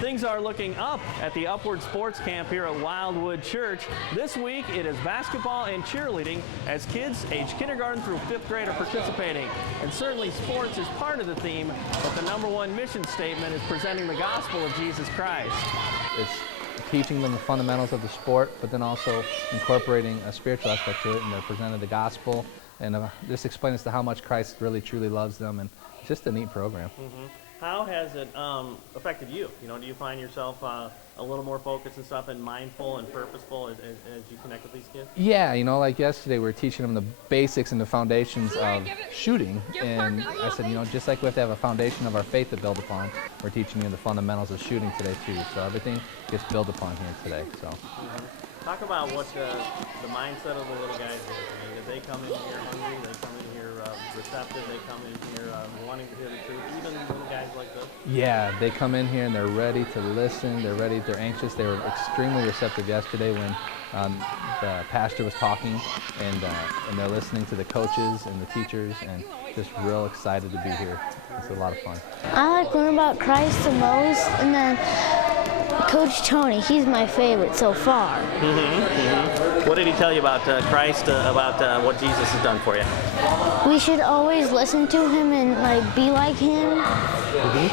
Things are looking up at the Upward Sports Camp here at Wildwood Church. This week it is basketball and cheerleading as kids aged kindergarten through 5th grade are participating. And certainly sports is part of the theme, but the #1 mission statement is presenting the gospel of Jesus Christ. It's teaching them the fundamentals of the sport, but then also incorporating a spiritual aspect to it, and they're presented the gospel and just explain as to how much Christ really truly loves them, and it's just a neat program. Mm-hmm. How has it affected you? You know, do you find yourself a little more focused and stuff and mindful and purposeful as you connect with these kids? Yeah, you know, like yesterday we were teaching them the basics and the foundations of shooting, and I said, you know, just like we have to have a foundation of our faith to build upon, we're teaching you the fundamentals of shooting today too, so everything gets built upon here today. So. Mm-hmm. Talk about what the mindset of the little guys is. I mean, they come in here hungry, they come in here receptive, they come in here wanting to hear the truth, even little guys like this? Yeah, they come in here and they're ready to listen, they're anxious. They were extremely receptive yesterday when the pastor was talking, and they're listening to the coaches and the teachers and just real excited to be here. It's a lot of fun. I like learning about Christ the most, and then Coach Tony, he's my favorite so far. Mm-hmm, mm-hmm. What did he tell you about Christ, about what Jesus has done for you? We should always listen to him and be like him. Mm-hmm.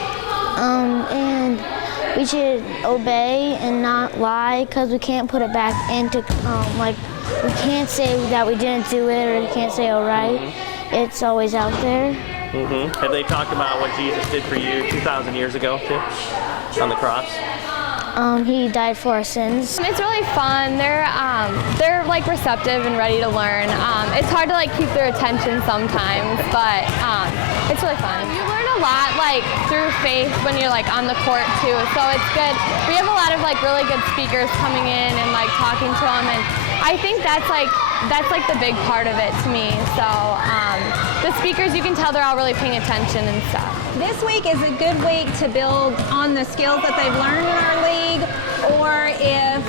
And we should obey and not lie, because we can't put it back into, we can't say that we didn't do it, or we can't say, all right. Mm-hmm. It's always out there. Mm-hmm. Have they talked about what Jesus did for you 2,000 years ago, too, on the cross? He died for our sins. It's really fun. They're receptive and ready to learn. It's hard to keep their attention sometimes, but it's really fun. You learn a lot through faith when you're on the court too. So it's good. We have a lot of really good speakers coming in and talking to them, and I think that's the big part of it to me. So the speakers, you can tell they're all really paying attention and stuff. This week is a good week to build on the skills that they've learned in our league, or if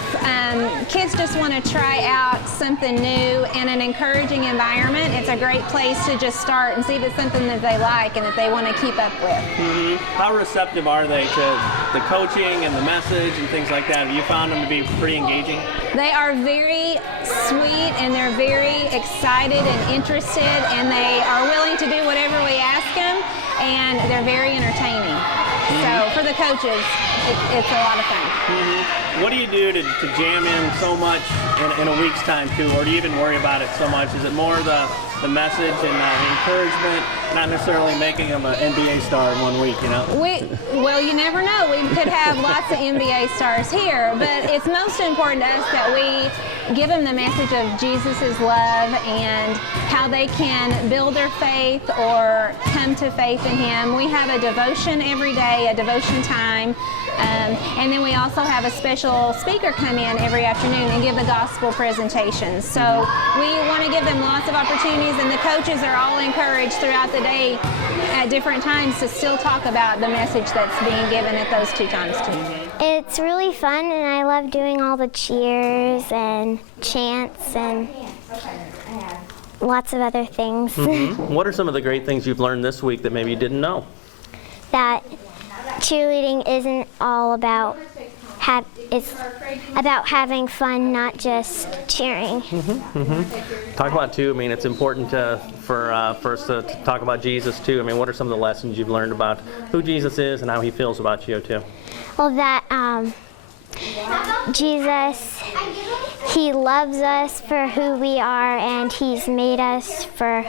kids just want to try out something new in an encouraging environment, it's a great place to just start and see if it's something that they like and that they want to keep up with. Mm-hmm. How receptive are they to the coaching and the message and things like that? Have you found them to be pretty engaging? They are very sweet, and they're very excited and interested, and they are willing to do whatever we ask them, and they're very entertaining. Mm-hmm. So for the coaches, it's a lot of fun. Mm-hmm. What do you do to jam in so much in a week's time too, or do you even worry about it so much? Is it more the message and encouragement, not necessarily making them an NBA star in 1 week, you know? Well, you never know. We could have lots of NBA stars here, but it's most important to us that we give them the message of Jesus' love and how they can build their faith or come to faith in Him. We have a devotion every day, a devotion time, and then we also have a special speaker come in every afternoon and give the gospel presentations. So we want to give them lots of opportunities, and the coaches are all encouraged throughout the day at different times to still talk about the message that's being given at those 2 times too. It's really fun, and I love doing all the cheers and chants and lots of other things. Mm-hmm. What are some of the great things you've learned this week that maybe you didn't know? That cheerleading isn't all about it's about having fun, not just cheering. Mm-hmm. Mm-hmm. Talk about too, I mean, it's important for us to talk about Jesus too. I mean, what are some of the lessons you've learned about who Jesus is and how He feels about you too? Well, that Jesus, He loves us for who we are, and He's made us for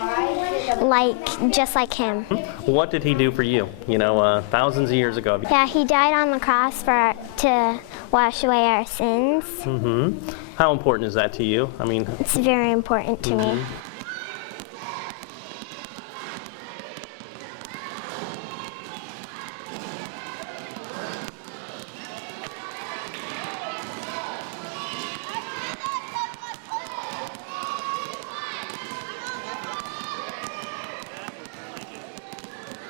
just like Him. What did He do for you? You know, thousands of years ago. Yeah, He died on the cross to wash away our sins. Mm-hmm. How important is that to you? I mean, it's very important to me.